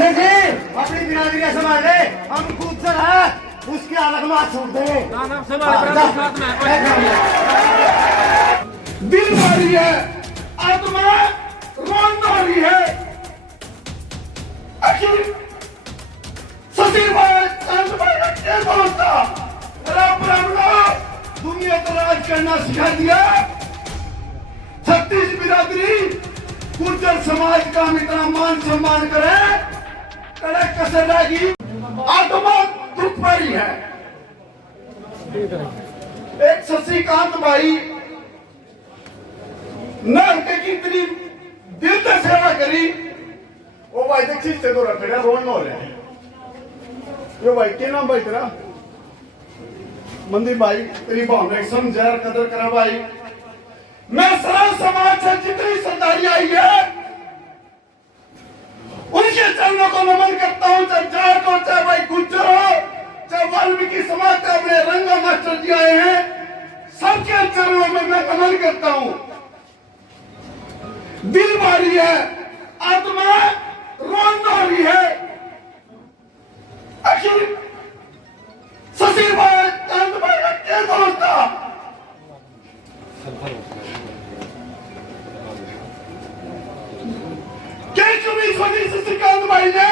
पंडित जी अपनी बिरादरी संभाल ले, हम खुद से है उसकी अलग मात छोड़ दे। दिल मारी है, आत्मा रोन मारी है, आखिर ससी भाई संत भाई का क्या दोस्ता रब दुनिया को राज करना सिखा दिया। 36 बिरादरी गुर्जर समाज का हम इतना मान सम्मान करे, कड़क कसर रहेगी, आत्मा दुख भरी है। एक शशिकांत भाई नरक की इतनी दिल से सेवा करी, वो भाई देख चीज से तो रख रहे रोन हो रहे हैं। यो भाई क्या नाम भाई तेरा? मंदिर भाई तेरी भावना समझा कदर करा भाई। मैं सरल समाज से जितनी सरदारी आई है उनके चरणों को नमन करता हूं, चाहे जाट हो, चाहे भाई गुज्जर हो, चाहे वाल्मीकि समाज के अपने रंगा मास्टर जी आए हैं, सबके चरणों में मैं नमन करता हूं। दिल भारी है, आत्मा रोन रही है, आखिर शशि भाई कांत भाई का क्या दोस्ता क्या कमी सोची शशिकांत भाई ने?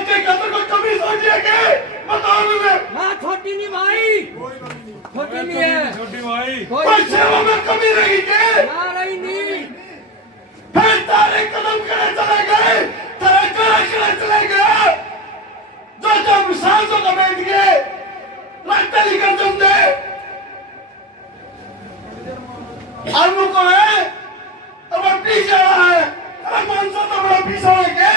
के कदर को कमी सोची है के बताओ मुझे। हाँ छोटी नहीं भाई, छोटी नहीं है, छोटी भाई कोई सेवा में कमी रही के? ना रही नहीं। फिर तारे कदम करे चले गए, तारे करे चले गए, जो जब सांसों का बैठ गए रास्ते लिखकर तुम दे आलू को है अब पीछे रहा है, अरे मानसा तो बड़ा पीछा है के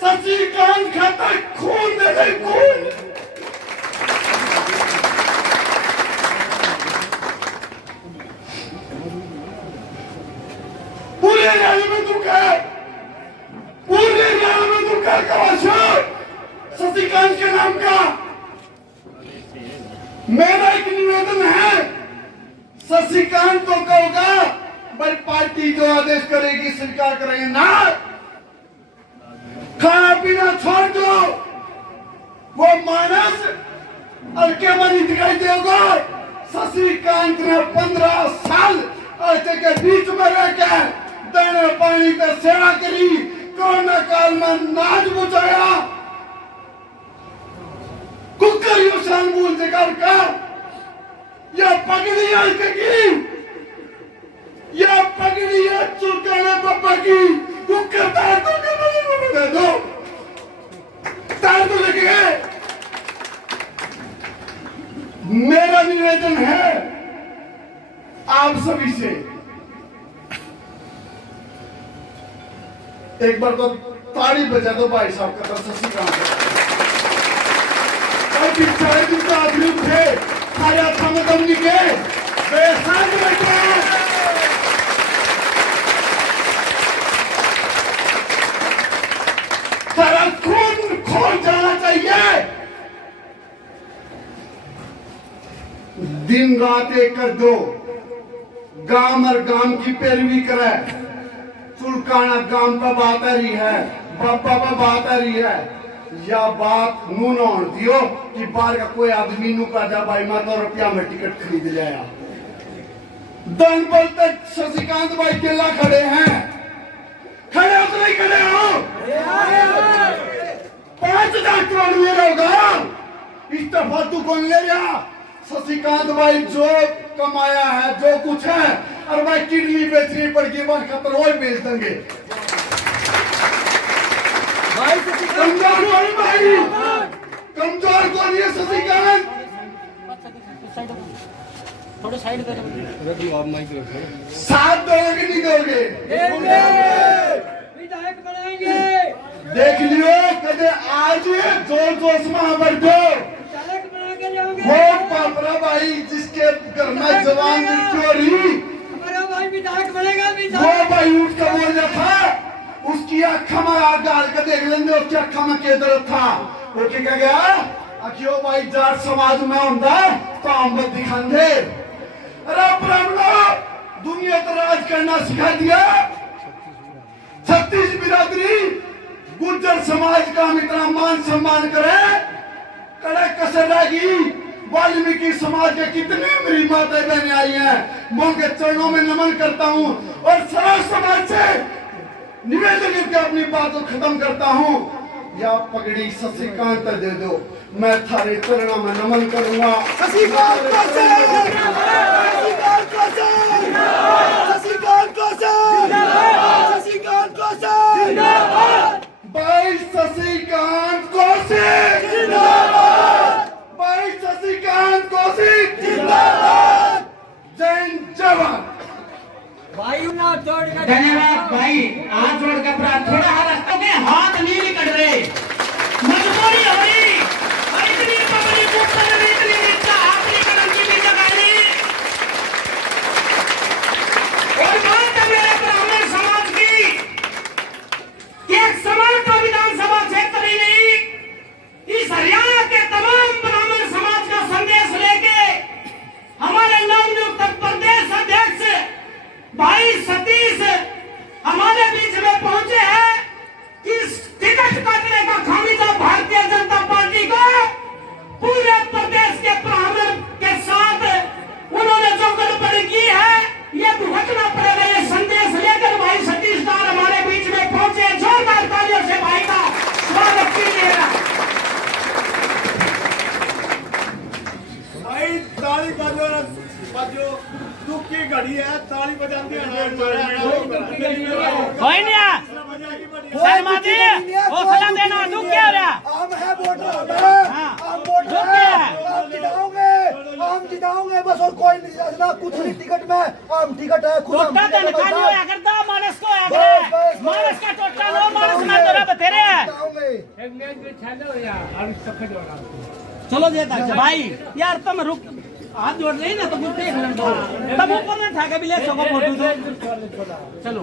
शशिकांत खाता खून दे दे खून। पूरे हरियाणा में दुख है, पूरे हरियाणा में दुख है कवाशा शशिकांत के नाम का। मेरा एक निवेदन है, शशिकांत को कहूंगा भाई पार्टी जो आदेश करेगी स्वीकार करेंगे ना, खाना पीना छोड़ दो, वो मानस हल्के मन दिखाई देगा। शशिकांत ने 15 साल ऐसे के बीच में रहकर दाना पानी का सेवा करी, कोरोना काल में नाच बुझाया, कुकर युसान बोल जगह का या पगड़ी की या पगड़ी है चुकाने पापा की कुकर तार तो दे दो, तार तो लगे। मेरा निवेदन है आप सभी से, एक बार तो ताड़ी बजा दो भाई साहब का शशिकांत। बिचारे जिसका आदमी थे सारे समझम के बेसाज बैठे सारा खून खोल जाना चाहिए। दिन रात एक कर दो, गांव और गांव की पैरवी करे, चुलकाना गांव पर बात आ रही है, बाबा पर बात आ रही है, या बात नू न दियो कि बाहर का कोई आदमी नू का जा भाई मैं तो रुपया में टिकट खरीद लाया। दन बल तक शशिकांत भाई केला खड़े हैं, खड़े हो तो नहीं खड़े हो? 5,000 करोड़ ले होगा, इस्तीफा तू कौन ले रहा? शशिकांत भाई जो कमाया है जो कुछ है, और भाई किडनी बेचनी पड़गी बस खतर वो बेच देंगे। कमजोर कौन भाई, कमजोर कौन है शशिकांत? थोड़े साइड कर साथ दोगे कि नहीं दोगे? विधायक बनाएंगे, देख लियो कदे आज जोर जोश में बढ़ दो। विधायक बना के जाओगे। वो पापरा भाई जिसके घर में जवान चोरी, हमारा भाई विधायक बनेगा। वो भाई उठ कर बोल रहा था, उसकी आँखों में आग डाल कर देख लेंगे उसकी आँखों में क्या दर्द था। वो क्या गया अखियो भाई जाट समाज में होंगे तो हम दिखाएंगे। अरे दुनिया तो राज करना सिखा दिया। 36 बिरादरी समाज का हम इतना मान सम्मान करे, कड़े कसर रहेगी। वाल्मीकि समाज के कितने मेरी माताएं बहनें आई हैं, मैं उनके चरणों में नमन करता हूं और सरल समाज से निवेदन करके अपनी बात को खत्म करता हूं। या पगड़ी शशिकांत दे दो, मैं थारे चरणों में नमन करूंगा। शशिकांत कौशल, शशिकांत कौशल, शशिकांत कौशल, शशिकांत कौशल, भाई शशिकांत कौशिक जिंदाबाद, भाई शशिकांत कौशिक जिंदाबाद। जय जवान। भाई ना छोड़ के धन्यवाद भाई, हाथ जोड़ के प्रार्थना। थोड़ा रास्तों के हाथ नहीं निकल रहे, मजबूरी हो रही। इतनी पब्लिक ऊपर नहीं, इतनी नीचे हाथ निकलने की भी जगह नहीं। और बात है मेरे ब्राह्मण समाज की, एक समाज विधानसभा क्षेत्र ही नहीं, इस हरियाणा के तमाम ब्राह्मण समाज का संदेश लेके हमारे नवनियुक्त प्रदेश अध्यक्ष भाई सतीश हमारे बीच में पहुंचे हैं। इस टिकट काटने का खामियाजा भारतीय जनता पार्टी को पूरे प्रदेश के ब्राह्मण के साथ उन्होंने जो गड़बड़ी की है, ये भुगतना पड़ेगा। ये संदेश लेकर भाई सतीश दार हमारे बीच में पहुंचे। जोरदार तालियों से भाई का स्वागत कीजिएगा। भाई ताली बजो दुख की घड़ी है, ताली बजाती है। कोई नहीं है शर्मा जी, हौसला देना। दुख क्या हो रहा? हम है वोटर, हम वोटर हैं, हम जिताओगे, हम जिताओगे बस, और कोई नहीं जिताना। कुछ नहीं टिकट में, हम टिकट है खुद। टोटा तो नखानी होया करता, मानस को होया करे। मानस का टोटा लो, मानस में तोरा बतेरे है। चलो जेता भाई यार, तुम रुक, हाथ जोड़ रही ना तो कुछ देख लें। तब ऊपर में ठाके भी ले सको फोटो से। चलो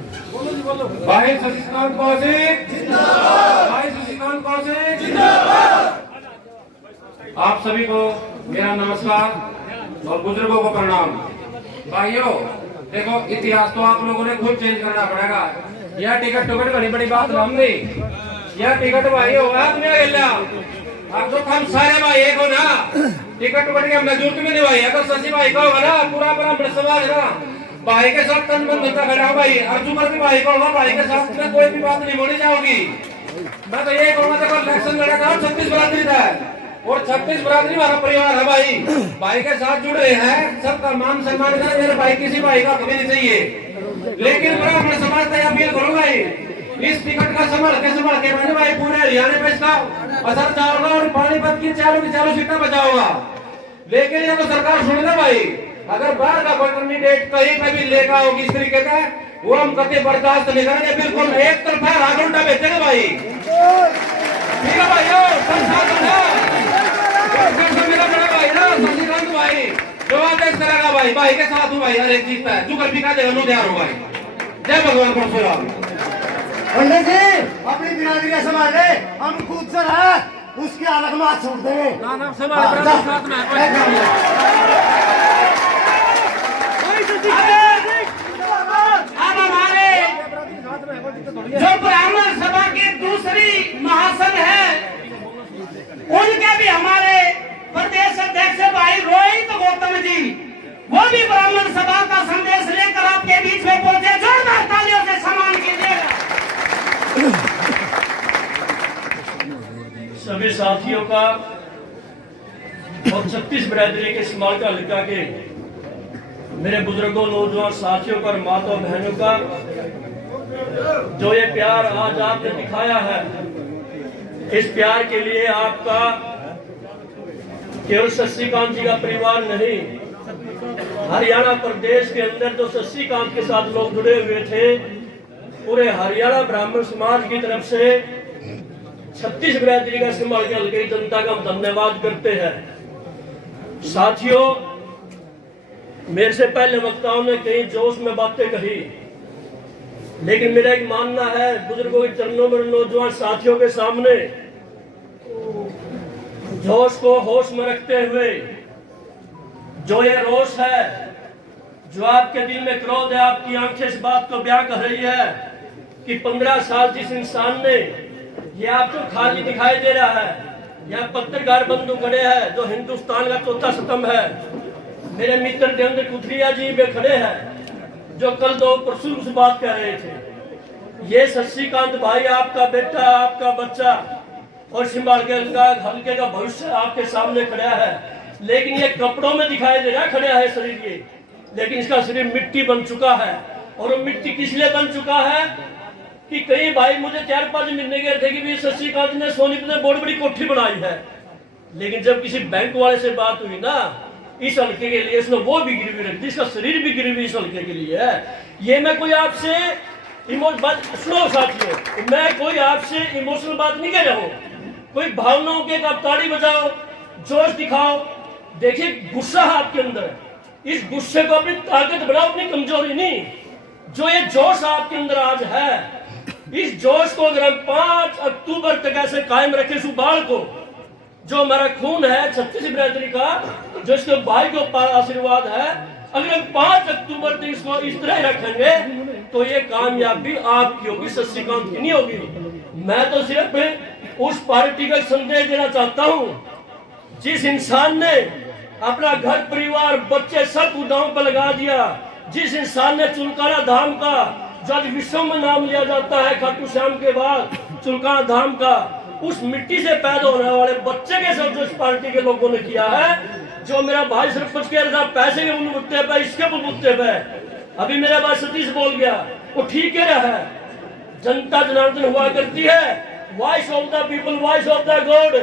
भाई शशिकांत कौशिक जिंदाबाद, भाई शशिकांत कौशिक जिंदाबाद। आप सभी को मेरा नमस्कार और बुजुर्गों को प्रणाम। भाइयों देखो, इतिहास तो आप लोगों ने खुद चेंज करना पड़ेगा। यह टिकट टुकट बड़ी बड़ी बात हम नहीं, यह टिकट भाई होगा अपने गला। अब तो हम सारे भाई एक हो ना, टिकट टुकट की हमने जरूरत भी नहीं भाई। अगर शशि भाई का होगा ना, पूरा ब्राह्मण समाज ना भाई के साथ तन मन धन खड़ा हो भाई। अर्जुन भी भाई का होगा, भाई के साथ में कोई भी बात नहीं होनी जाओगी। मैं तो ये कहूंगा, देखो इलेक्शन लड़ा था 36 बरादरी था, और 36 बरादरी हमारा परिवार है भाई। भाई के साथ जुड़ रहे हैं, सबका मान सम्मान करें। मेरे भाई किसी भाई का कभी नहीं चाहिए, लेकिन ब्राह्मण समाज का अपील करूँ भाई, इस टिकट का संभाल के मैंने भाई पूरे हरियाणा पे इसका असर जाओगा और पानीपत की चारों सीटें बचाओगा। लेकिन ये तो सरकार सुन ले भाई, अगर बाहर का कोई कैंडिडेट कहीं पे भी लेगा होगी इस तरीके का, वो हम कभी बर्दाश्त नहीं करेंगे। बिल्कुल एक तरफा राग उल्टा बेचेंगे भाई। ठीक है भाई, मेरा बड़ा भाई ना शशिकांत भाई जो आदेश करेगा भाई, भाई के साथ हूँ भाई। हर एक चीज पे जुगर भी का देगा तैयार हो भाई। जय भगवान परशुराम। पंडित जी अपनी बिरादरी का संभाल ले, हम खुद से है, उसकी अलग मात छोड़ दे। अब हमारे जो ब्राह्मण सभा के दूसरी महासन है, उनके भी हमारे प्रदेश अध्यक्ष भाई रोहित गौतम जी, वो भी ब्राह्मण सभा का संदेश लेकर आपके बीच में पहुंचे। जोरदार तालियों से सम्मान कीजिएगा। सभी साथियों का और 36 बिरादरी के समाज का हल्का के मेरे बुजुर्गों, नौजवान साथियों का और माता बहनों का जो ये प्यार आज आपने दिखाया है, इस प्यार के लिए आपका केवल शशिकांत जी का परिवार नहीं, हरियाणा प्रदेश के अंदर जो शशिकांत के साथ लोग जुड़े हुए थे, पूरे हरियाणा ब्राह्मण समाज की तरफ से 36 बिरादरी का संभाल के हल्के जनता का हम धन्यवाद करते हैं। साथियों, मेरे से पहले वक्ताओं ने कई जोश में बातें कही, लेकिन मेरा एक मानना है, बुजुर्गों के चरणों में नौजवान साथियों के सामने जोश को होश में रखते हुए, जो ये रोष है, जो आपके दिल में क्रोध है, आपकी आंखें इस बात को बयां कर रही है कि 15 साल जिस इंसान ने ये आपको खाली दिखाई दे रहा है। यहाँ पत्रकार बंधु खड़े हैं जो हिंदुस्तान का चौथा स्तंभ है। मेरे मित्र देवेंद्र कुथरिया जी भी खड़े हैं जो कल दो परसों से बात कर रहे थे। ये शशिकांत भाई आपका बेटा, आपका बच्चा और शिमाल के हल्के का भविष्य आपके सामने खड़ा है, लेकिन ये कपड़ों में दिखाई दे रहा है खड़ा है शरीर ये, लेकिन इसका शरीर मिट्टी बन चुका है। और वो मिट्टी किस लिए बन चुका है कि कई भाई मुझे 4-5 महीने गए थे कि भी शशिकांत ने सोनीपत में बहुत बड़ी कोठी बनाई है, लेकिन जब किसी बैंक वाले से बात हुई ना इस हल्के के लिए, इसने वो भी गिरवी रख दी, इसका शरीर भी गिरवी इस हल्के के लिए है। ये मैं कोई आपसे बात सुनो साथियों, मैं कोई आपसे इमोशनल बात नहीं कह रहा हूँ, कोई भावनाओं के आप ताड़ी बजाओ, जोश दिखाओ। देखिए गुस्सा है आपके अंदर, इस गुस्से को अपनी ताकत बढ़ाओ, अपनी कमजोरी नहीं। जो ये जोश आपके अंदर आज है, इस जोश को अगर हम 5 अक्टूबर तक ऐसे कायम रखें, इस उबाल को, जो हमारा खून है छत्तीस बिरादरी का, जो इसके भाई के ऊपर आशीर्वाद है, अगर हम 5 अक्टूबर तक इसको इस तरह रखेंगे तो ये कामयाबी आपकी होगी, शशिकांत की नहीं होगी। मैं तो सिर्फ उस पार्टी का संदेश देना चाहता हूँ जिस इंसान ने अपना घर परिवार बच्चे सब दांव पर लगा दिया, जिस इंसान ने चुलकाना धाम का जो आज विश्व में नाम लिया जाता है खाटू श्याम के बाद चुलकाना धाम का, उस मिट्टी से पैदा होने वाले बच्चे के साथ जो इस पार्टी के लोगों ने किया है, जो मेरा भाई सरपंच कह रहा था पैसे के बुलबुत्ते पे, इसके बुलबुत्ते पे, अभी मेरा भाई सतीश बोल गया, वो ठीक कह रहा है। जनता जनार्दन हुआ करती है, voice of the people, voice of the God,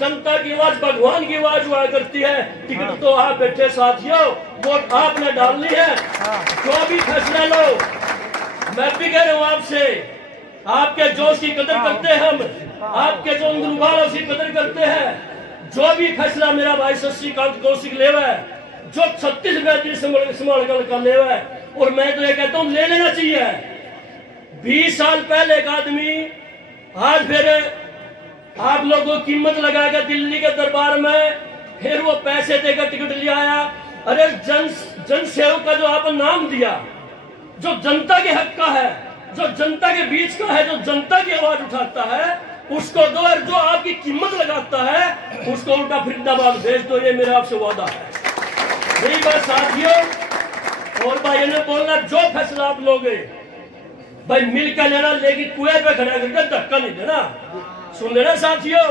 जनता की आवाज भगवान की आवाज हुआ करती है। टिकट तो आप बैठे साथियों, वोट आपने डालनी है, जो भी फैसला लो। मैं भी कह रहा हूँ आपसे, आपके जोश की कदर करते हैं हम, आपके जो अंदर उसकी कदर करते हैं। जो भी फैसला मेरा भाई शशिकांत कौशिक लेवा है, जो 36 बेहतरीन संभाल का लेवा है, और मैं तो ये कहता हूँ ले लेना चाहिए। 20 साल पहले एक आदमी आज फिर आप लोगों को कीमत लगाएगा दिल्ली के दरबार में, फिर वो पैसे देकर टिकट ले आया। अरे जन सेवक का जो आपने नाम दिया, जो जनता के हक का है, जो जनता के बीच का है, जो जनता की आवाज उठाता है, उसको दो, और जो आपकी कीमत लगाता है उसको उल्टा फरीदाबाद भेज दो। ये मेरा आपसे वादा है। यही बात साथियों, और भाई ने बोलना जो फैसला आप लोगे भाई मिलकर लेना, लेकिन कुएं पे खड़ा करके धक्का नहीं देना। सुन लेना साथियों,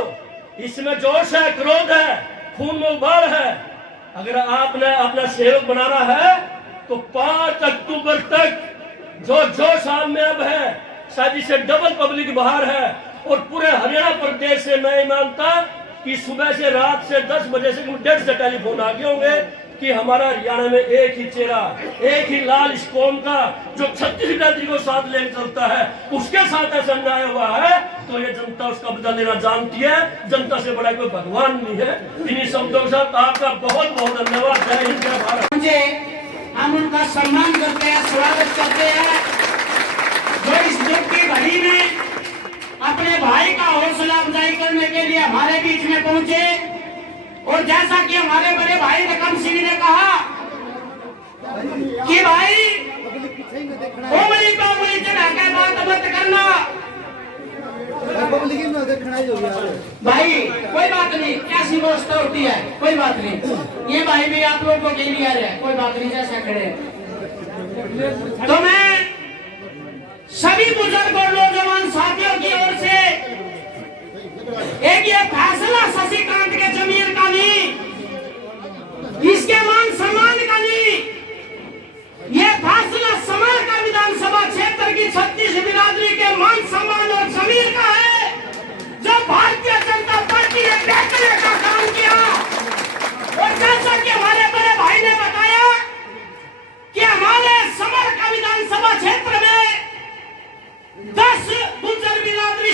इसमें जोश है, क्रोध है, खून में उबाल है। अगर आपने अपना सेवक बनाना है तो 5 अक्टूबर तक जो जोश आप में अब है, शायद इससे डबल पब्लिक बाहर है। और पूरे हरियाणा प्रदेश से मैं मानता कि सुबह से रात से 10 बजे से 1:30 से टेलीफोन आ गए होंगे कि हमारा हरियाणा में एक ही चेहरा, एक ही लाल इस कौम का जो 36 बिरादरी को साथ लेकर चलता है, उसके साथ ऐसा अन्याय हुआ है तो ये जनता उसका बदला लेना जानती है। जनता से बड़ा कोई भगवान नहीं है। इन्हीं शब्दों के साथ आपका बहुत बहुत धन्यवाद। जय हिंद, जय भारत। हम उनका सम्मान करते हैं, स्वागत करते हैं, जो इस दुख की घड़ी में अपने भाई का हौसला अफजाई करने के लिए हमारे बीच में पहुंचे। और जैसा कि हमारे बड़े भाई रकम सिंह ने कहा कि भाई उंगली पे उंगली चढ़ा के बात मत करना भाई, कोई बात नहीं, कैसी व्यवस्था होती है कोई बात नहीं। ये भाई भी आप लोगों के लिए आ रहे हैं, कोई बात नहीं, जैसा खड़े। तो मैं सभी बुजुर्ग और नौजवान साथियों की ओर से एक ये फैसला शशिकांत के जमीर का नहीं, इसके मान सम्मान का नहीं, ये फैसला समर का विधानसभा क्षेत्र की 36 बिरादरी के मान सम्मान और जमीर का है, जो भारतीय जनता पार्टी ने बेचने का काम किया। और जैसा कि हमारे बड़े भाई ने बताया कि हमारे समर का विधानसभा क्षेत्र में 10 गुर्जर बिरादरी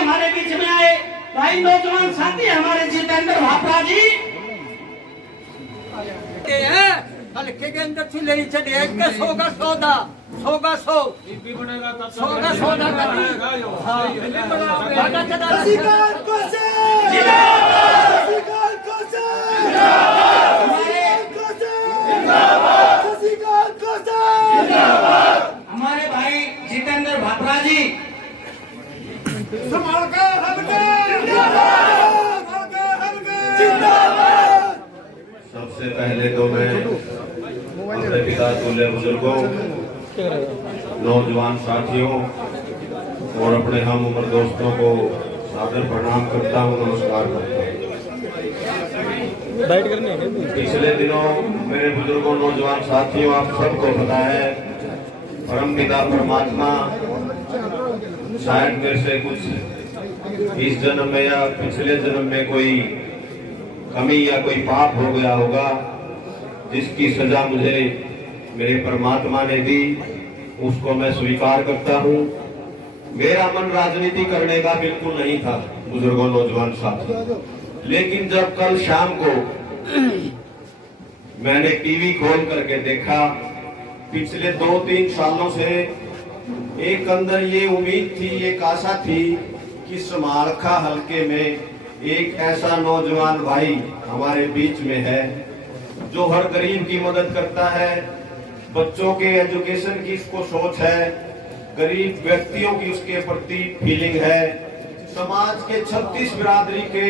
हमारे बीच में आए भाई नौजवान साथी हमारे जितेंद्र भापरा जी हल्के के अंदर से ले चले एक का 100 का सौदा 100 का 100 का सौदा कर शशिकांत कोसे जिंदाबाद शशिकांत कोसे जिंदाबाद शशिकांत कोसे जिंदाबाद हमारे भाई जितेंद्र भापरा जी संभाल के हल्के जिंदाबाद सबसे पहले तो मैं अपने पिता तुल्य बुजुर्गों, नौजवान साथियों और अपने हम उम्र दोस्तों को सादर प्रणाम करता हूँ, नमस्कार करता हूँ। पिछले दिनों मेरे बुजुर्गों, नौजवान साथियों, आप सबको पता है परम पिता परमात्मा शायद मेरे से कुछ इस जन्म में या पिछले जन्म में कोई कमी या कोई पाप हो गया होगा, जिसकी सजा मुझे मेरे परमात्मा ने दी, उसको मैं स्वीकार करता हूँ। मेरा मन राजनीति करने का बिल्कुल नहीं था बुजुर्गों, नौजवान साथी, लेकिन जब कल शाम को मैंने टीवी खोल करके देखा, पिछले 2-3 सालों से एक अंदर ये उम्मीद थी, एक आशा थी कि समालखा हलके में एक ऐसा नौजवान भाई हमारे बीच में है जो हर गरीब की मदद करता है, बच्चों के एजुकेशन की उसको सोच है, गरीब व्यक्तियों की उसके प्रति फीलिंग है, समाज के 36 बिरादरी के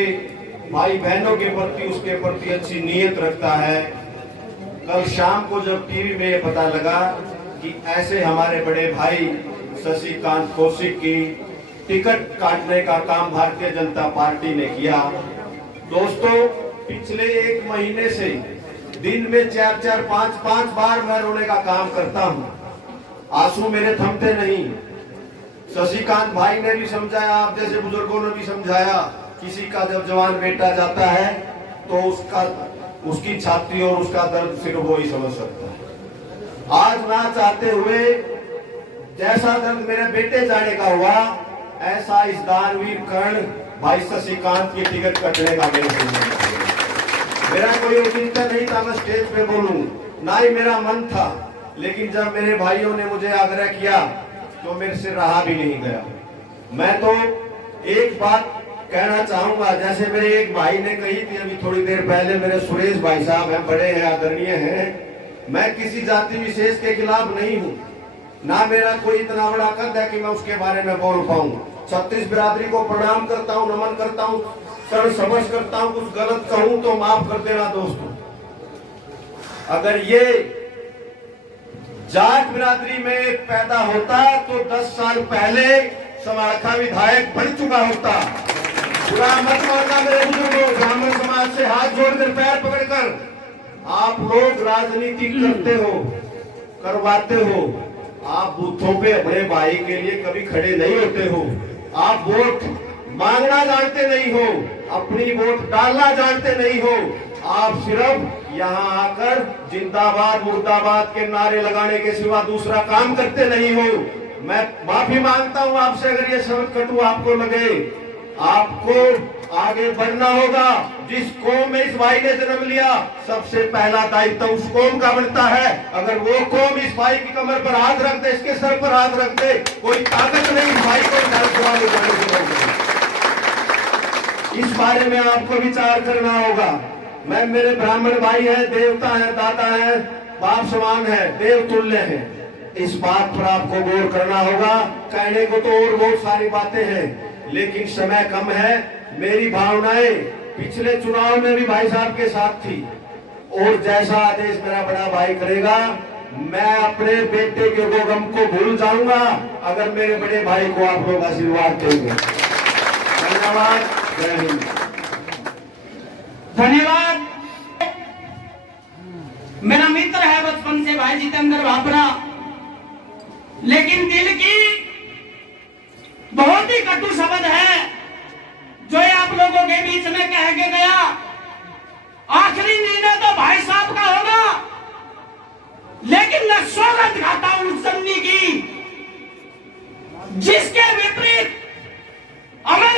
भाई बहनों के प्रति उसके प्रति अच्छी नीयत रखता है। कल शाम को जब टीवी में ये पता लगा कि ऐसे हमारे बड़े भाई शशिकांत कौशिक की टिकट काटने का काम भारतीय जनता पार्टी ने किया। दोस्तों, पिछले 1 महीने से दिन में 4-4, 5-5 बार मैं रोने का काम करता हूं, आंसू मेरे थमते नहीं। शशिकांत भाई ने भी समझाया, आप जैसे बुजुर्गों ने भी समझाया, किसी का जब जवान बेटा जाता है तो उसकी छाती और उसका दर्द सिर्फ वो ही समझ सकता है। आज ना चाहते हुए जैसा दर्द मेरे बेटे जाने का हुआ, ऐसा इस दानवीर कर्ण भाई शशिकांत की टिकट कटने का मेरा कोई चिंता नहीं था मैं स्टेज पे बोलूं, ना ही मेरा मन था, लेकिन जब मेरे भाइयों ने मुझे आग्रह किया तो मेरे से रहा भी नहीं गया। मैं तो एक बात कहना चाहूंगा, जैसे मेरे एक भाई ने कही थी अभी थोड़ी देर पहले, मेरे सुरेश भाई साहब हैं, बड़े हैं, आदरणीय हैं, मैं किसी जाति विशेष के खिलाफ नहीं हूँ, ना मेरा कोई इतना बड़ा कद है कि मैं उसके बारे में बोल पाऊं। 36 बिरादरी को प्रणाम करता हूं, नमन करता हूं, सर समझ करता हूं, कुछ गलत कहूं तो माफ कर देना दोस्तों। अगर ये जाट बिरादरी में पैदा होता तो 10 साल पहले समालखा विधायक बन चुका होता। बुरा मत मानना मेरे बुजुर्गों, ब्राह्मण समाज से हाथ जोड़कर पैर पकड़कर, आप लोग राजनीति करते हो, करवाते हो, आप बूथों पे अपने भाई के लिए कभी खड़े नहीं होते हो, आप वोट मांगना जानते नहीं हो, अपनी वोट डालना जानते नहीं हो, आप सिर्फ यहाँ आकर जिंदाबाद मुर्दाबाद के नारे लगाने के सिवा दूसरा काम करते नहीं हो। मैं माफी मांगता हूँ आपसे अगर ये शब्द कटु आपको लगे। आपको आगे बढ़ना होगा। जिस कौम में इस भाई ने जन्म लिया, सबसे पहला दायित्व उस कौम का बनता है। अगर वो कौम इस भाई की कमर पर हाथ रख दे, इसके सर पर हाथ रख दे, कोई ताकत नहीं इस भाई को इस बारे में आपको विचार करना होगा। मैं मेरे ब्राह्मण भाई है, देवता है, दाता है, बाप समान है, देव तुल्य है, इस बात पर आपको गौर करना होगा। कहने को तो और बहुत सारी बातें हैं, लेकिन समय कम है। मेरी भावनाएं पिछले चुनाव में भी भाई साहब के साथ थी, और जैसा आदेश मेरा बड़ा भाई करेगा, मैं अपने बेटे के वो गम को भूल जाऊंगा अगर मेरे बड़े भाई को आप लोग आशीर्वाद देंगे। धन्यवाद। जय हिंद। धन्यवाद। मेरा मित्र है बचपन से भाई जितेंद्र भापरा, लेकिन दिल की बहुत ही कटु शब्द है जो ये आप लोगों के बीच में कह के गया। आखिरी निर्णय तो भाई साहब का होगा, लेकिन मैं सौगंध खाता हूं उस जमनी की जिसके विपरीत अमर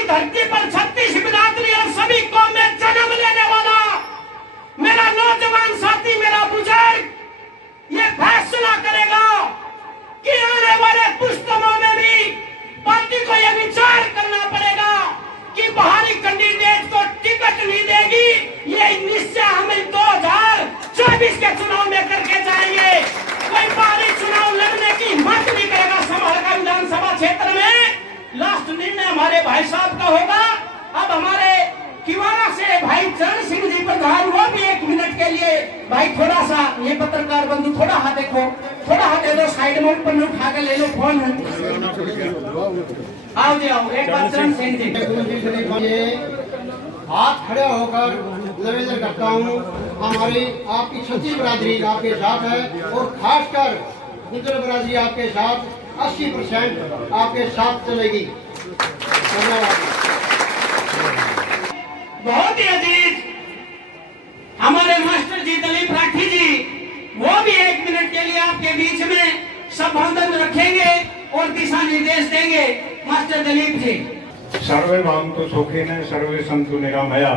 की धरती पर 36 बिरादरी और सभी कौम में जन्म लेने वाला मेरा नौजवान साथी, मेरा बुजुर्ग ये फैसला करेगा कि आने वाले पुस्तकों में भी पार्टी को यह विचार करना पड़ेगा कि बाहरी कैंडिडेट को टिकट नहीं देगी। ये निश्चय हम 2024 के चुनाव में करके जाएंगे। कोई बाहरी चुनाव लड़ने की हिम्मत नहीं करेगा समाहरका विधानसभा क्षेत्र में। लास्ट निर्णय हमारे भाई साहब का होगा। अब हमारे किवाड़ा से भाई चरण सिंह जी प्रधान, वो भी 1 मिनट के लिए भाई थोड़ा सा, ये पत्रकार बंधु थोड़ा हाथ देखो, थोड़ा हाथ दे दो, साइड में ऊपर में उठा के ले लो फोन। आओ जी आओ, एक बार चरण सिंह जी। हाथ खड़े होकर निवेदन करता हूँ, हमारी आपकी 36 बिरादरी आपके साथ है और खासकर गुजर बिरादरी आपके साथ 80% आपके साथ चलेगी। धन्यवाद। बहुत ही अजीज हमारे मास्टर जी दलीप राठी जी, वो भी 1 मिनट के लिए आपके बीच में संबोधन रखेंगे और दिशा निर्देश देंगे। मास्टर दलीप जी। सर्वे भवन्तु सुखिनः, सर्वे सन्तु निरामया,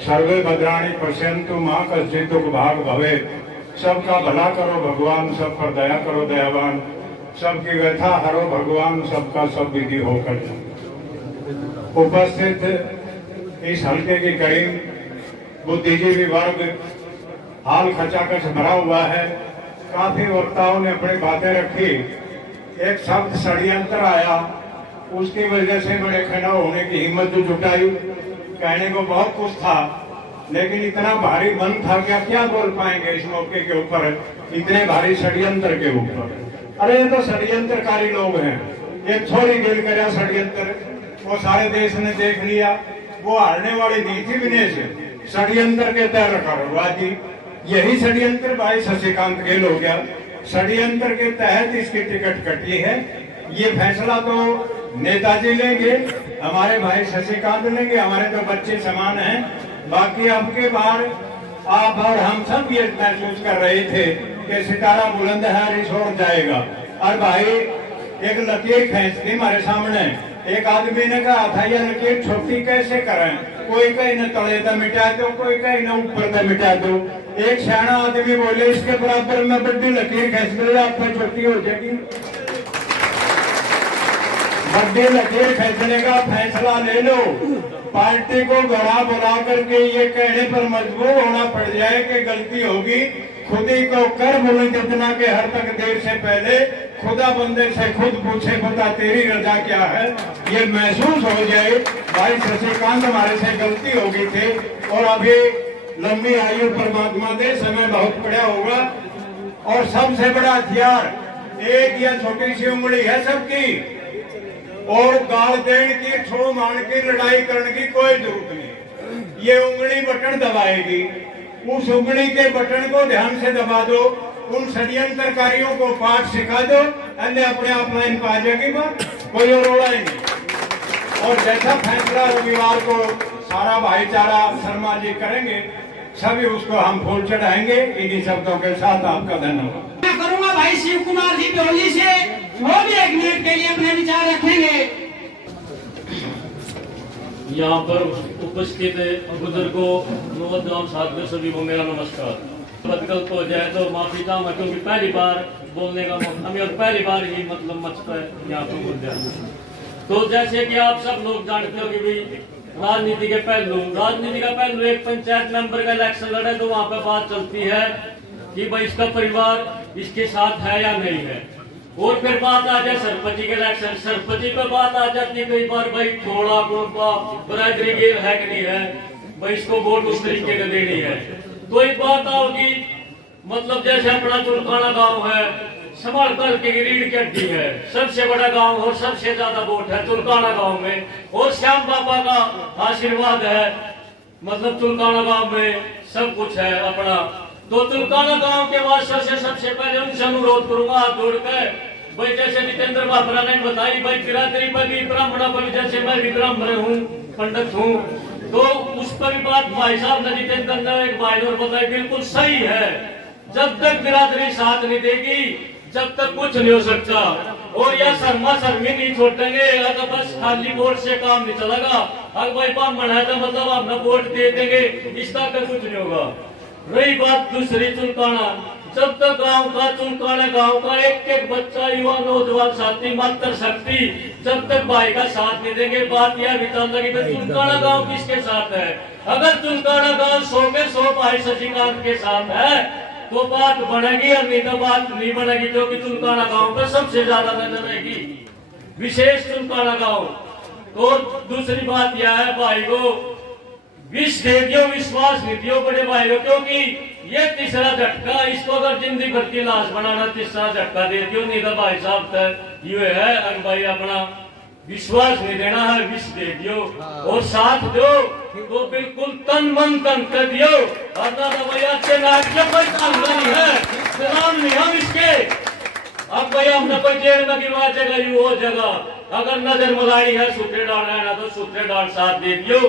सर्वे भद्राणि पश्यन्तु मा कश्चित् दुःखभाग् भवेत्। सबका भला करो भगवान, सब पर दया करो दयावान, सबकी व्यथा हरो भगवान, सबका सब विधि होकर। उपस्थित इस हल्के की करीम बुद्धिजीवी वर्ग हाल खचाखच भरा हुआ है। काफी वक्ताओं ने अपनी बातें रखी। एक शब्द षड्यंत्र आया, उसकी वजह से बड़े खड़ा होने की हिम्मत जो जुटाई। कहने को बहुत कुछ था, लेकिन इतना भारी मन था क्या बोल पाएंगे इस मौके के ऊपर, इतने भारी षड्यंत्र के ऊपर। अरे ये तो षड्यंत्रकारी लोग हैं। एक छोरी गिल कर षड्यंत्र, वो सारे देश ने देख लिया। वो हारने वाली नहीं थी विनेश, षड्यंत्र के तहत करवादी। यही षड्यंत्र भाई शशिकांत गेल हो गया। षड्यंत्र के तहत इसकी टिकट कटी है। ये फैसला तो नेताजी लेंगे, हमारे भाई शशिकांत लेंगे, हमारे तो बच्चे समान हैं। बाकी अब के बार आप और हम सब ये महसूस कर रहे थे कि सितारा बुलंद है, रिस और जाएगा। और भाई एक लकीर खींच दी हमारे सामने। एक आदमी ने कहा था ये लकीर छोटी कैसे करें, कोई कहीं न तले तो मिटा दो, कोई कहीं न ऊपर तो मिटा दो। एक सियाना आदमी बोले इसके बराबर में बड़ी लकीर खींच दो, आपको छोटी हो जाएगी। बड़ी लकीर खींचने का फैसला ले लो। पार्टी को गड़ा बुला करके ये कहने पर मजबूर होना पड़ जाए कि गलती होगी, खुद ही को कर बोले जितना के हर तक देर से पहले खुदा बंदे से खुद पूछे खुदा तेरी रजा क्या है। ये महसूस हो जाए भाई शशिकांत हमारे से गलती हो गई थी, और अभी लंबी आयु परमात्मा दे, समय बहुत पड़ा होगा। और सबसे बड़ा हथियार एक या छोटी सी उंगली है सबकी, और गाल देने की, छो मान की, लड़ाई करने की कोई जरूरत नहीं। ये उंगली बटन दबाएगी, उस उंगली के बटन को ध्यान से दबा दो। उन षड्यंत्रकारियों को पाठ सिखा दो, अन्य अपने आप लाइन पा जाएगी बात, कोई और रोड़ा ही नहीं। और जैसा फैसला रविवार को सारा भाईचारा शर्मा जी करेंगे, सभी उसको हम फूल चढ़ाएंगे। इन्हीं शब्दों के साथ आपका धन्यवाद। मैं करूंगा भाई शिव कुमार जी बेहोली से, वो भी 1 मिनट के लिए अपने विचार रखेंगे। यहाँ पर उपस्थित बुजुर्गों, नौजवान साथियों, सभी को मेरा नमस्कार। गलत हो जाए तो माफी चाहूंगा, क्योंकि पहली बार बोलने का मौका हमें, और पहली बार ही मतलब मंच पर यहाँ पर बोल जाए। तो जैसे कि आप सब लोग जानते हो कि भाई राजनीति के पहलू, एक पंचायत मेंबर का इलेक्शन लड़े तो वहाँ पे बात चलती है कि भाई इसका परिवार इसके साथ है या नहीं है। और फिर बात आ जाए सरपंच के इलेक्शन, सरपंच पे बात आ जाती है कई बार, भाई थोड़ा गुणपा बरादरी गेल है कि नहीं है, भाई इसको वोट उस तरीके का देनी है। तो एक बात आओगी, मतलब जैसे अपना तुलखाना गांव है, समालकल की रीढ़ की हड्डी है, सबसे बड़ा गांव और सबसे ज्यादा वोट है तुलखाना गांव में, और श्याम बाबा का आशीर्वाद है, मतलब तुलखाना गांव में सब कुछ है अपना। तो तुलखाना गांव के वासियों से सबसे पहले उनसे अनुरोध करूंगा हाथ जोड़कर, भाई जैसे जितेंद्र बाबरा ने बताई, भाई बिरादरी पर भी, ब्राह्मणों पर भी, जैसे मैं भी ब्राह्मण हूँ, पंडित हूँ, तो उस पर भी बात भाई साहब ने, जितेंद्र ने एक भाई और बताई, बिल्कुल सही है। जब तक बिरादरी साथ नहीं देगी, जब तक कुछ नहीं हो सकता। और यह शर्मा शर्मी नहीं छोड़ेंगे, अगर बस खाली वोट से काम नहीं चलेगा। अगर भाई ब्राह्मण है तो मतलब आप न वोट दे देंगे, इस तरह का कुछ नहीं होगा। रही बात दूसरी चुनकाना, जब तक गांव का चुनकाना गांव का एक एक बच्चा युवा नौजवान साथी मात्र शक्ति जब तक भाई का साथ नहीं देंगे, बात यह भी चल रही है चुनकाना गांव किसके साथ है। अगर चुनकाना गांव 100 में 100 भाई शशिकांत के साथ है तो बात बनेगी, और नहीं तो बात नहीं बनेगी, क्योंकि चुनकाना गांव पर सबसे ज्यादा नजर रहेगी, विशेष चुनकाना गांव। और दूसरी बात यह है भाई को विष दे दियो, विश्वास नहीं दियो बड़े भाई को, क्योंकि ये तीसरा झटका, इसको अगर जिंदगी भर की लाश बनाना तीसरा झटका दे दियो, नहीं तो भाई साहब तक ये है। अगर भाई अपना विश्वास नहीं देना है, विष दे दियो और साथ दो तो बिल्कुल तन मन तन कर दियो, और ना तो भैया अच्छे नाट्य कोई काम नहीं है, सलाम नहीं हम इसके। अब भैया हमने कोई जेल में गिरवा देगा यू वो जगह, अगर नजर मलाई है सूत्रे डाल है ना तो सूत्रे डाल साथ दे दियो।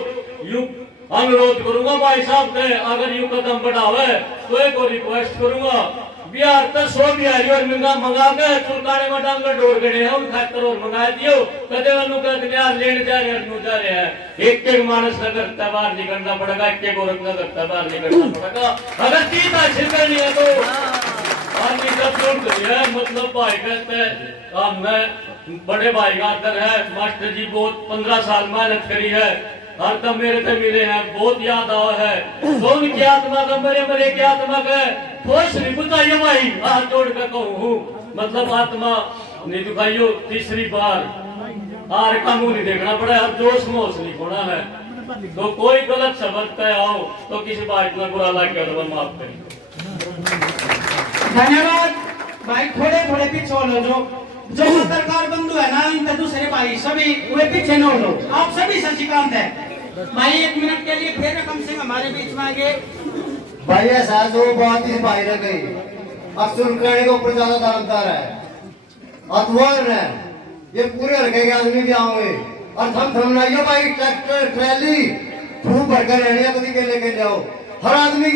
यू अनुरोध करूंगा भाई साहब के, अगर यू कदम बढ़ावे तो एक और रिक्वेस्ट करूंगा, बिहार तक 100 बिहारी और मंगा के चुनकाने में डांगर डोर गए हैं, उन खातर और मंगा दियो, कदे वनु कहते हैं लेने जा रहे हैं, जा रहे हैं। एक एक मानस नगर तबार नहीं करना पड़ेगा, एक एक औरत नगर तबार नहीं करना पड़ेगा। अगर 3 हासिल करनी है तो आदमी का चुन है, मतलब भाई कहते हैं मैं बड़े भाई का आदर है, मास्टर जी बहुत 15 साल मेहनत करी है, हर तब मेरे से मिले हैं, बहुत याद आवा है, तो उनकी आत्मा का मेरे की आत्मा का खुश नहीं बताइए भाई, हाथ जोड़ कर कहूँ, मतलब आत्मा नहीं दुखाइयो। तीसरी बार आर का मुंह नहीं देखना पड़ा, अब जोश मोश नहीं होना है, तो कोई गलत शब्द तय आओ तो किसी बात में बुरा लग गया तो माफ करें। धन्यवाद भाई, थोड़े थोड़े पीछे हो जो पत्रकार बंधु है ना, इन दूसरे भाई सभी वे पीछे न हो, आप सभी शशिकांत है भाई। 1 मिनट के लिए फिर कम से कम हमारे बीच में आगे भाई ऐसा जो बात इस भाई रह गई, अब चुनकाने के ऊपर ज्यादा दारोमदार है, अतवार है, ये पूरे रखेंगे आदमी भी आओगे, और थम लाइयो भाई ट्रैक्टर ट्रैली खूब भरकर रहने कभी के लेके जाओ, हर आदमी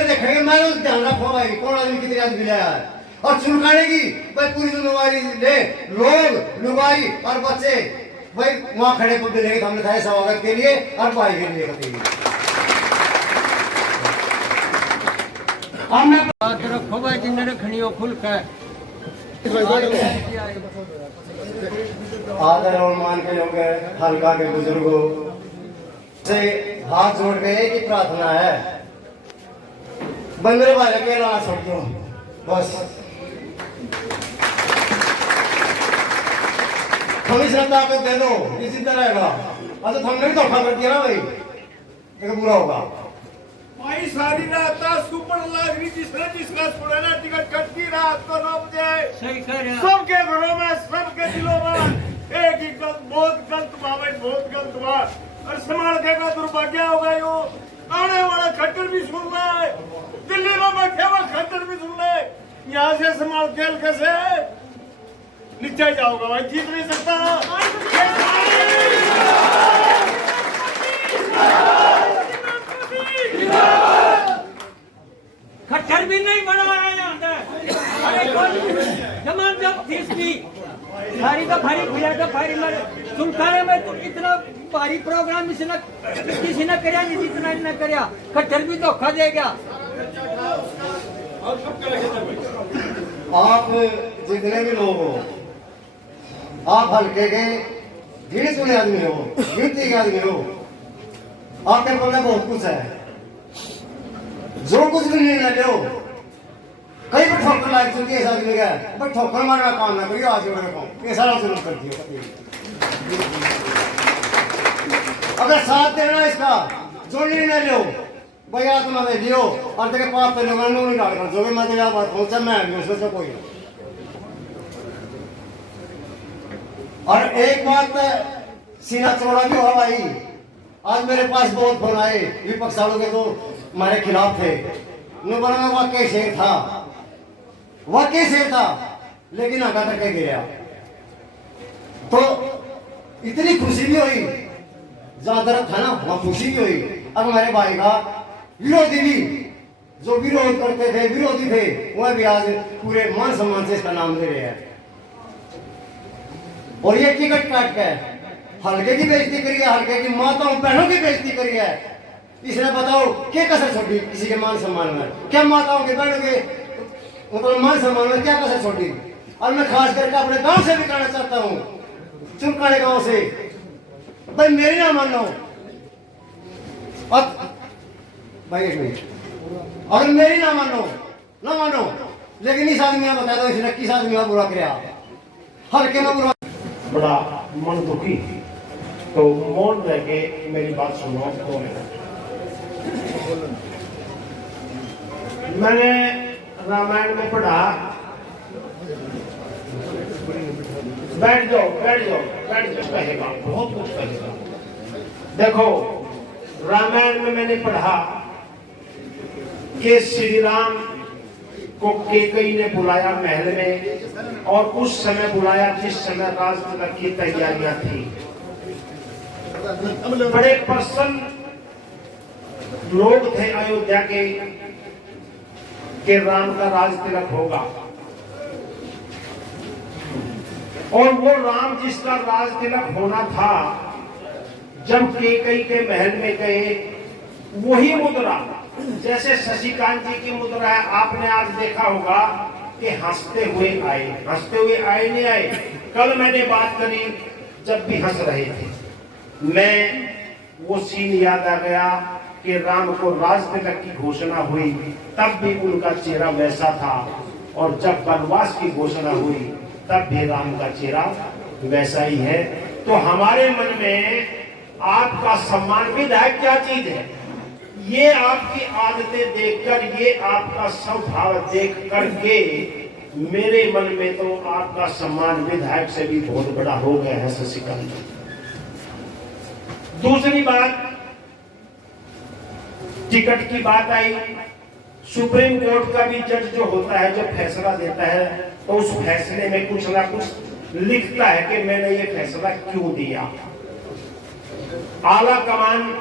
देखेंगे, मैं ध्यान रखो भाई कौन आदमी कितनी आदमी लाया है, और चुनकाने की भाई पूरी जिम्मेवारी ले, लोग लुगाई और बच्चे भाई वहाँ खड़े को मिलेंगे, हमने था स्वागत के लिए और भाई के लिए बात रखो भाई जिन्हें रखनी हो खुल कर। आदर और मान के लोग हल्का के बुजुर्गों से हाथ जोड़ के एक ही प्रार्थना है, बंदरे वाले के लाना छोड़ दो बस, थोड़ी सी ताकत दे दो, इसी तरह का। अच्छा हमने भी धोखा कर दिया ना भाई, एक बुरा होगा भाई। सारी रात सुपर लाग रही, जिसका सुना ना टिकट कट की रात को 9 बजे सही कह रहे हैं सबके घरों में सबके दिलों में एक ही गलत, बहुत गलत भाई, बहुत गलत बात, और संभाल के का दुर्भाग्य होगा। यो आने वाला खट्टर भी सुन रहा है, दिल्ली में बैठे हुआ खट्टर भी सुन रहे, यहाँ से संभाल खेल कैसे नीचे जाओगा भाई, जीत नहीं सकता। खट्टर भी नहीं बना है यहाँ पे, अरे जमान जब तीसरी भारी का भारी खुला का भारी मर चुनकाने में तो इतना भारी प्रोग्राम किसी ने कराया नहीं, जितना इतना कराया, खट्टर भी धोखा दे गया। आप जितने भी लोग हो, आप हल्के के गिने चुने आदमी हो, गिनती के आदमी हो, आपके पल्ले बहुत कुछ है, जो कुछ भी निर्णय लो, कई बार ठोकर लाग चुकी है इस आदमी का, बट ठोकर मारना काम ना करियो, आज ये सारा जुल्म कर दियो। अगर साथ देना इसका, जो निर्णय लो भाई आत्मा में लियो, और तेरे पाप पे लोगों नहीं डाल कर जो भी मैं तेरा बात पहुंचा मैं भी उसमें से कोई। और एक बात सीना चौड़ा भी हुआ भाई, आज मेरे पास बहुत फोन आए विपक्ष वालों के, तो हमारे खिलाफ थे, बोला वाकई शेर था, लेकिन आगा तक गिरा, तो इतनी खुशी भी हुई, जहां दर्द था ना वहां खुशी भी हुई। अब हमारे भाई का विरोधी भी, जो विरोध करते थे, विरोधी थे, वह भी आज पूरे मान सम्मान से इसका नाम ले रहे हैं। और ये टिकट काट के हल्के की बेइज्जती करी है, हल्के की माताओं बहनों की बेइज्जती करी है। इसने बताओ क्या कसर छोड़ी किसी के मान सम्मान में? क्या माताओं के बहनों के मतलब मान सम्मान में क्या कसर छोड़ी? और मैं खास करके अपने गांव से भी कहना चाहता हूँ, चुनकाने गांव से, भाई मेरी ना मानो और भाई एक मिनट, अगर मेरी ना मानो लेकिन इस आदमी ने बताया इसने किस आदमी का बुरा किया, हल्के में बुरा। बड़ा मन दुखी, तो मौन रह के मेरी बात सुनो। तो मैंने रामायण में पढ़ा, बैठ जाओ कहेगा, बहुत कुछ कहेगा। देखो रामायण में मैंने पढ़ा कि श्री राम को कैकेयी ने बुलाया महल में, और उस समय बुलाया जिस समय राजतिलक की तैयारियां थी। बड़े प्रसन्न लोग थे अयोध्या के कि राम का राजतिलक होगा, और वो राम जिसका राजतिलक होना था, जब कैकेयी के महल में गए, वही मुद्रा जैसे शशिकांत जी की मुद्रा है, आपने आज देखा होगा कि हंसते हुए आए नहीं आए। कल मैंने बात करी जब भी हंस रहे थे, मैं वो सीन याद आ गया कि राम को राजतिलक की घोषणा हुई तब भी उनका चेहरा वैसा था, और जब वनवास की घोषणा हुई तब भी राम का चेहरा वैसा ही है। तो हमारे मन में आपका सम्मान विधायक क्या चीज है, ये आपकी आदतें देखकर, ये आपका स्वभाव देख करके मेरे मन में तो आपका सम्मान विधायक से भी बहुत बड़ा हो गया है शशिकांत। दूसरी बात, टिकट की बात आई। सुप्रीम कोर्ट का भी जज जो होता है, जो फैसला देता है, तो उस फैसले में कुछ ना कुछ लिखता है कि मैंने ये फैसला क्यों दिया। आला कमान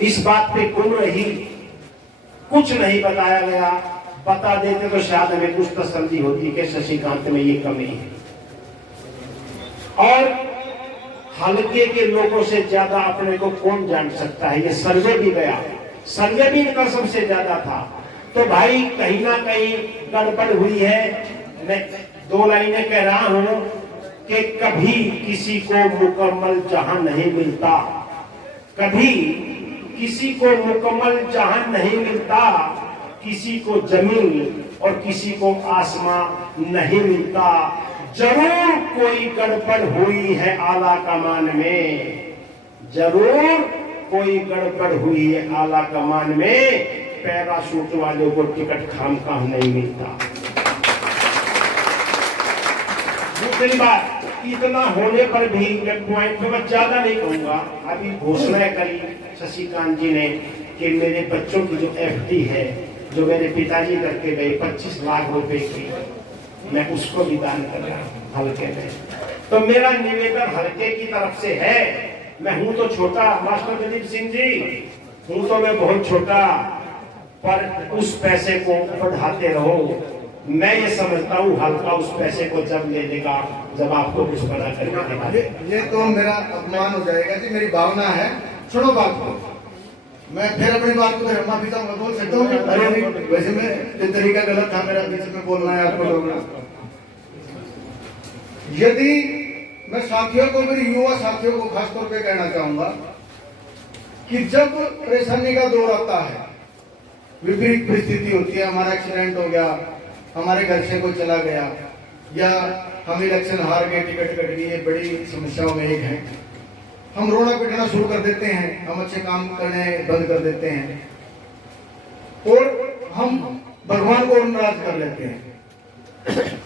इस बात पे गुम रही, कुछ नहीं बताया गया। बता देते तो शायद हमें कुछ तसल्ली होती कि शशिकांत में ये कमी है। और हल्के के लोगों से ज्यादा अपने को कौन जान सकता है, ये सर्वे भी गया, सर्वे भी इनका सबसे ज्यादा था। तो भाई कहीं ना कहीं गड़बड़ हुई है। मैं 2 लाइनें कह रहा हूं कि कभी किसी को मुकम्मल जहां नहीं मिलता, कभी किसी को मुकम्मल जहां नहीं मिलता, किसी को जमीन और किसी को आसमां नहीं मिलता। जरूर कोई गड़बड़ हुई है आला कमान में, जरूर कोई गड़बड़ हुई है आला कमान में। पैराशूट वालों को टिकट खामखा नहीं मिलता। दूसरी बात, इतना होने पर भी मैं पॉइंट में ज्यादा नहीं कहूंगा। अभी घोषणा करी शशिकांत जी ने कि मेरे बच्चों की जो एफडी है, जो मेरे पिताजी करके गए 25 लाख रुपए की, मैं उसको भी दान कर रहा हूँ हल्के में। तो मेरा निवेदन हल्के की तरफ से है। मैं हूं तो छोटा, मास्टर प्रदीप सिंह जी, हूं तो मैं बहुत छोटा, पर उस पैसे को बढ़ाते रहो। मैं ये समझता हूँ हल्का उस पैसे को जब ले लेगा जब आपको कुछ बड़ा करके। ये तो मेरा अपमान हो जाएगा जी, मेरी भावना है। सुनो बात को, मैं फिर अपनी बात को रम्मा पिता बोल सकता हूँ। अरे वैसे मैं ये तरीका गलत था मेरा, बीच में बोलना है आपको लोगों। यदि मैं साथियों को, मेरे युवा साथियों को खास तौर पे कहना चाहूंगा कि जब परेशानी का दौर आता है, विपरीत परिस्थिति होती है, हमारा एक्सीडेंट हो गया, हमारे घर से कोई चला गया, या हम इलेक्शन हार गए, टिकट कट गई, ये बड़ी समस्याओं में एक है। हम रोना पिटना शुरू कर देते हैं, हम अच्छे काम करने बंद कर देते हैं, और हम भगवान को नाराज कर लेते हैं।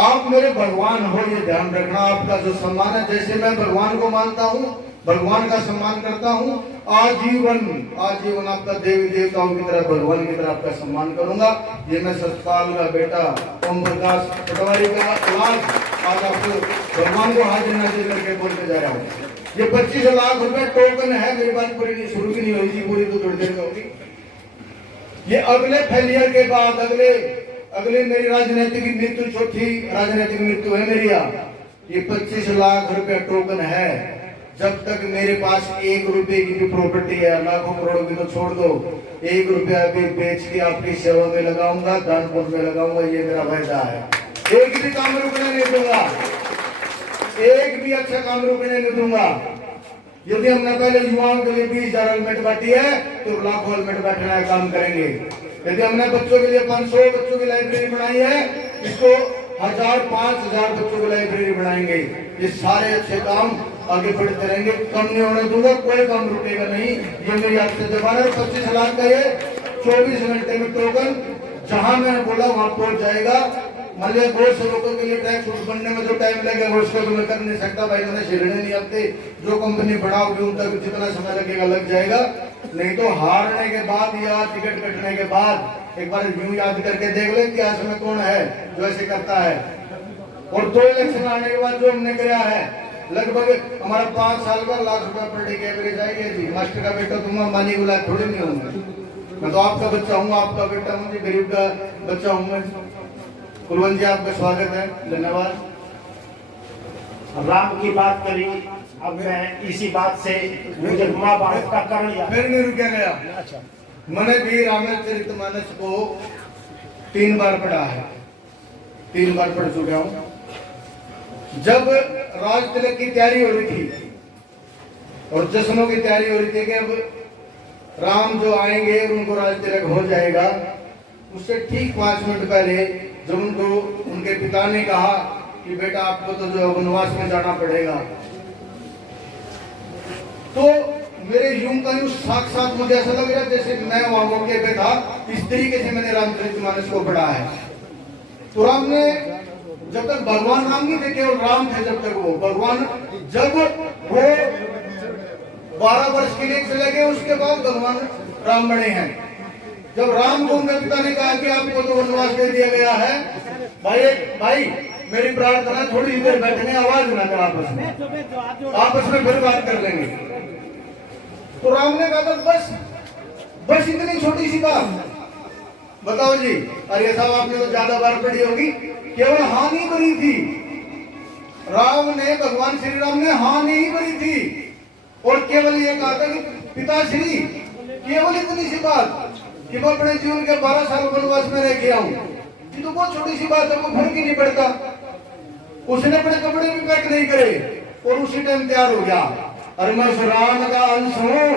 आप मेरे भगवान हो, ये ध्यान रखना। आपका जो सम्मान है, जैसे मैं भगवान को मानता हूँ, भगवान का सम्मान करता हूँ, आजीवन आपका देवी देवताओं की तरह, भगवान की तरह आपका सम्मान करूंगा। ये मैं सतपाल का बेटा ओम प्रकाश पटवारी का आज आपको भगवान को हाजिर नाजिर करके बोल के जा रहा हूँ। ये 25 लाख रुपए टोकन है। मेरी बात पूरी नहीं, शुरू की नहीं हुई थी, पूरी तो थोड़ी देर में होगी। ये अगले फेलियर के बाद, अगले अगली मेरी राजनीतिक मृत्यु, चौथी राजनीतिक मृत्यु है मेरी यहाँ। ये 25 लाख रुपए टोकन है। जब तक मेरे पास 1 रुपए की भी प्रॉपर्टी है, लाखों करोड़ों की तो छोड़ दो, 1 रुपया भी बेच के आपकी सेवा में लगाऊंगा, दान पुण्य में लगाऊंगा, ये मेरा वायदा है। एक भी काम रुकने नहीं दूंगा, एक भी अच्छा काम रुकने नहीं दूंगा। यदि हमने पहले युवाओं के लिए 20,000 हेलमेट बांटी है तो लाखों हेलमेट बांटने का काम करेंगे। यदि हमने बच्चों के लिए 500 बच्चों की लाइब्रेरी बनाई है, इसको 1000 5,000 बच्चों की लाइब्रेरी बनाएंगे। ये सारे अच्छे काम आगे बढ़ते रहेंगे, कम नहीं होने दूंगा, कोई काम रुकेगा नहीं। ये मेरी आपसे जबान है। 25 लाख का ये 24 घंटे में टोकन जहां मैंने बोला वहां पहुंच जाएगा। मान लिया गौ सेवकों के लिए टैक्स बनने में जो टाइम लगेगा उसको तो मैं कर नहीं सकता भाई, मैंने शिरने नहीं आते। जो कंपनी बढ़ाओगे उन तक जितना समय लगेगा लग जाएगा। नहीं तो हारने के बाद या टिकट कटने के बाद एक बार यूं याद करके देख ले इतिहास में कौन है जो ऐसे करता है। और 2 इलेक्शन आने के बाद जो हमने किया है, लगभग हमारा 5 साल का लाख रुपया पर डे के एवरेज आएगी जी। मास्टर का बेटा तुम मानी गुला थोड़ी नहीं होंगे, मैं तो आपका बच्चा हूँ, आपका बेटा हूँ जी, गरीब का बच्चा हूँ मैं। कुलवंत जी आपका स्वागत है, धन्यवाद। राम की बात करी, अब मैं इसी बात से मुझे महाभारत का कर्ण याद। फिर नहीं रुका गया। मैंने भी रामायणचरितमानस को 3 बार पढ़ा है, 3 बार पढ़ चुका हूँ। जब राज तिलक की तैयारी हो रही थी और जश्नों की तैयारी हो रही थी कि अब राम जो आएंगे उनको राज तिलक हो जाएगा, उससे ठीक 5 मिनट पहले जब उनको उनके पिता ने कहा कि बेटा आपको तो जो वनवास में जाना पड़ेगा, तो मेरे यूं का यूं साक्षात मुझे ऐसा लग रहा जैसे मैं वहां मौके पे था। इस तरीके से मैंने रामचरितमानस को पढ़ा है। तो राम ने जब तक भगवान राम नहीं थे, केवल राम थे जब तक वो भगवान, जब वो 12 वर्ष के लिए चले गए उसके बाद भगवान राम बने हैं। जब राम को उनके पिता ने कहा कि आपको तो वनवास दे दिया गया है, भाई मेरी प्रार्थना थोड़ी देर बैठने, आवाज ना कर, आपस में फिर बात कर लेंगे। तो राम ने कहा था बस इतनी छोटी सी बात बताओ जी। अरे साहब आपने तो ज्यादा बार पढ़ी होगी, केवल हानि भरी थी। राम ने, भगवान श्री राम ने हानि ही भरी थी और केवल ये कहा था कि पिताश्री केवल इतनी सी बात कि मैं अपने जीवन के 12 साल वनवास में रह गया हूँ, ये तो बहुत छोटी सी बात है, कोई फर्क ही नहीं पड़ता। उसने अपने कपड़े भी पैक नहीं करे और उसी टाइम तैयार हो गया। अरे मैं उस राम का अंश हूँ,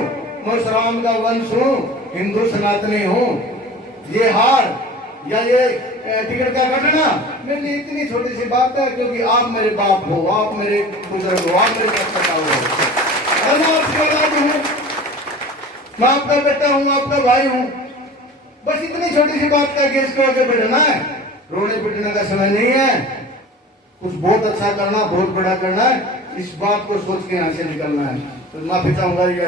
मैं उस राम का वंश हूँ, हिंदू सनातनी हूँ। ये हार या ये टिकट का घटना मेरे लिए इतनी छोटी सी बात है क्योंकि आप मेरे बाप हो, आप मेरे बुजुर्ग हो, आप मेरे पिता हो, मैं आपकी औलाद हूँ, मैं आपका बेटा हूँ, आपका भाई हूँ। बस इतनी छोटी सी बात का केस को आगे बढ़ना है, रोने पिटने का समय नहीं है। कुछ बहुत अच्छा करना, बहुत बड़ा करना है, इस बात को सोच के यहाँ से निकलना है। तो माफी चाहूंगा नहीं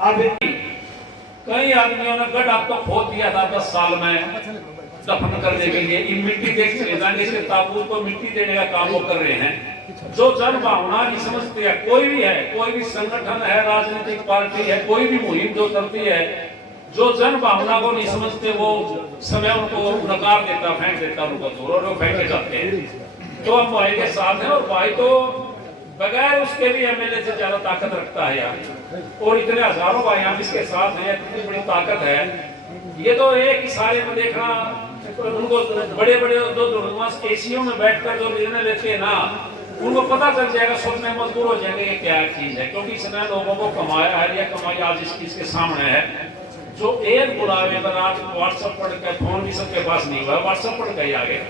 अब कई आदमियों ने गढ़ आपको खोद दिया था 10 साल में दफन करने के लिए। इन मिट्टी देख इसके ताबूत को मिट्टी देने का काम वो कर रहे हैं। जो जन भावना नहीं समझते है, कोई भी है, कोई भी संगठन है, राजनीतिक पार्टी है, कोई भी मुहिम जो चलती है, जो जन भावना को नहीं समझते वो समय उनको नकार देता, फेंक देता, उनको दूर और वो फेंके जाते हैं। तो हम भाई के साथ हैं और भाई तो बगैर उसके भी एमएलए से ज्यादा ताकत रखता है यार। और इतने हजारों भाई हम इसके साथ हैं, इतनी बड़ी ताकत है। ये तो एक इशारे में देखना, उनको बड़े बड़े जो एसीओ में बैठकर जो निर्णय लेते हैं ना, उनको पता चल जाएगा, सोचने मजबूर हो जाएंगे ये क्या चीज है। क्योंकि इसने लोगों को कमाया है, या कमाई आज इसके सामने है। जो एक बुलावे अगर आज व्हाट्सएप पढ़ के, फोन भी सबके पास नहीं हुआ, व्हाट्सएप पढ़ के आ गए।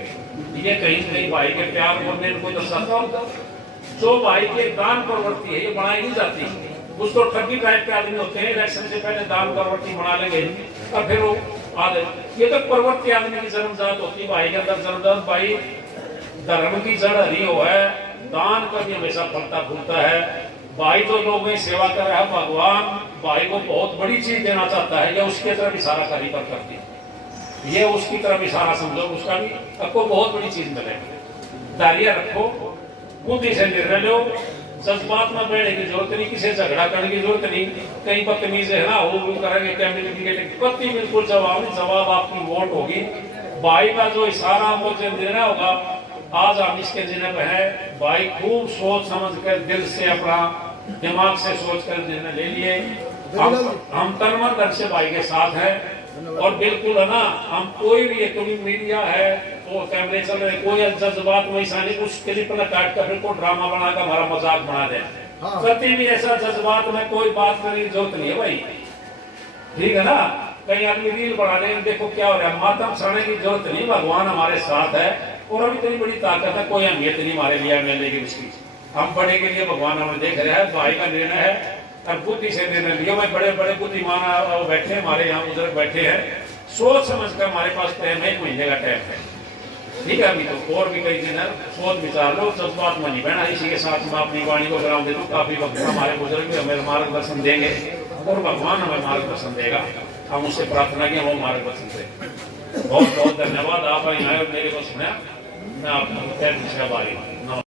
ये कहीं कहीं भाई के प्यार को इनको दर्शाता होता। जो भाई के दान प्रवृत्ति है ये बनाई नहीं जाती। कुछ तो ठगी टाइप के आदमी होते हैं, इलेक्शन से पहले दान प्रवृत्ति बना लेंगे और फिर वो आदे। ये तो प्रवृत्ति आदमी की जन्मजात होती है। भाई के अंदर जन्मजात, भाई धर्म की जड़ हरी हो है, दान का भी हमेशा फलता फूलता है। भाई तो लोगों की सेवा कर रहा है, भगवान भाई को बहुत बड़ी चीज देना चाहता है, या उसके तरफ इशारा कारीगर करती है। ये उसकी तरफ इशारा समझो, उसका भी आपको बहुत बड़ी चीज मिलेगी। धैर्य रखो, बुद्धि से निर्णय लो, जज्बात में बैठने की जरूरत नहीं, किसी झगड़ा करने की जरूरत नहीं। कहीं बदतमीज है ना, वो करेंगे कैबिनेट की 25 बिल्कुल जवाब नहीं, जवाब आपकी वोट होगी। भाई का जो इशारा मुझे देना होगा, आज हम इसके जिन्हें पे है। भाई खूब सोच समझ कर दिल से अपना दिमाग से सोच कर निर्णय ले लिए। हम तन मन धन से भाई के साथ है और बिल्कुल है ना, हम कोई भी क्योंकि मीडिया है वो कैमरे चल रहे, कोई जज्बात में ऐसा नहीं कुछ क्लिप ना काट कर फिर को ड्रामा बनाकर हमारा मजाक बना दे। कभी भी ऐसा जज्बात में कोई बात करने की जरूरत नहीं है भाई, ठीक है ना। कहीं आदमी रील बना रहे हैं, देखो क्या हो रहा है, मातम सड़ने की जरूरत नहीं, भगवान हमारे साथ है और अभी इतनी बड़ी ताकत है, कोई अहमियत नहीं हमारे लिए मिलने की उसकी। हम बड़े के लिए भगवान हमें देख रहा है, भाई का निर्णय है और बुद्धि से निर्णय लिया। मैं बड़े बड़े बुद्धिमान बैठे हमारे यहाँ बुजुर्ग बैठे हैं, सोच समझ कर हमारे पास टाइम है, 1 महीने का टाइम है, ठीक है। अभी तो और भी कई दिन है, सोच विचार लो, जज्बात में नहीं बहना। इसी के साथ मैं अपनी वाणी को विराम दे दूं। काफी वक्त हमारे बुजुर्ग भी हमें मार्गदर्शन देंगे और भगवान हमें मार्गदर्शन देगा। हम उससे प्रार्थना किया वो मार्गदर्शन से। बहुत बहुत धन्यवाद, आप यहाँ आए और मेरे को सुना। मैं आपको